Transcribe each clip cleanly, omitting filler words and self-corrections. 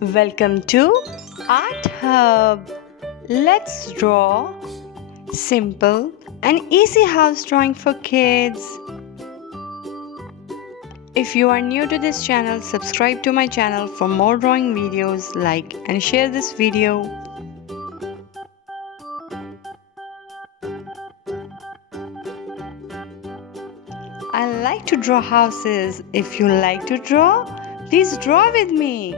Welcome to Art Hub. Let's draw simple and easy house drawing for kids. If you are new to this channel, subscribe to my channel for more drawing videos. Like and share this video. I like to draw houses. If you like to draw, please draw with me.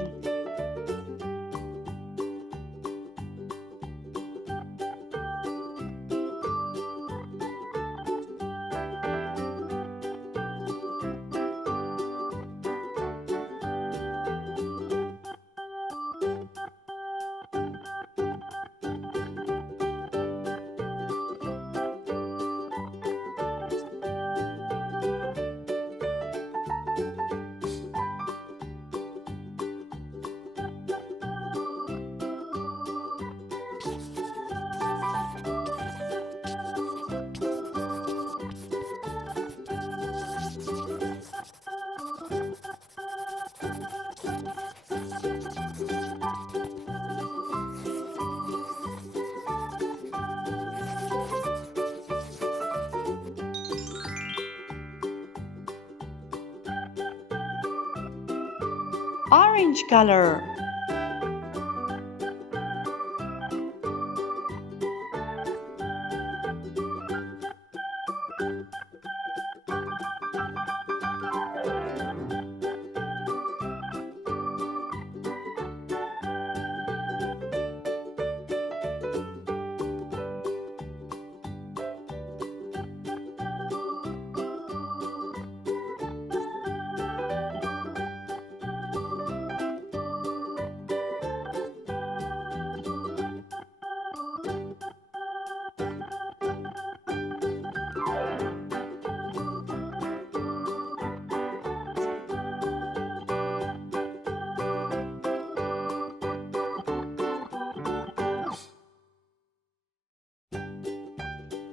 Orange color.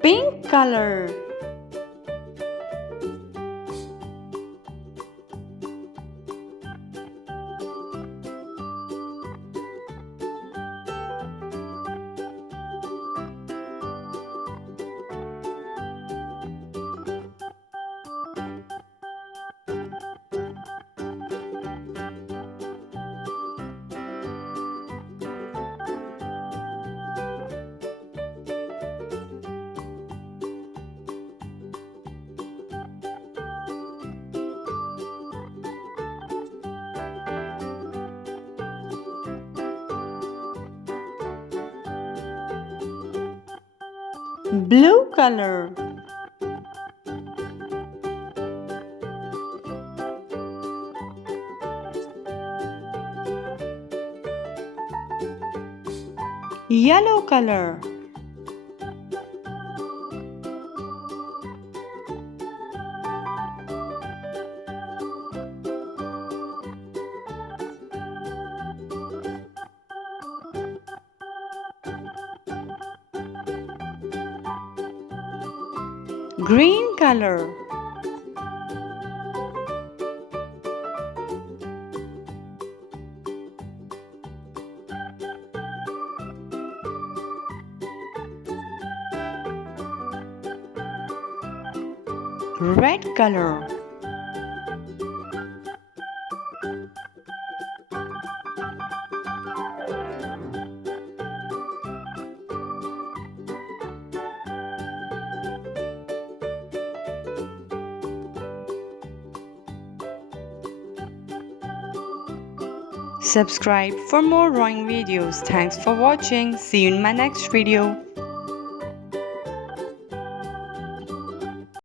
Pink color. Blue color. Yellow color. Green color. Red color. Subscribe for more drawing videos. Thanks for watching. See you in my next video.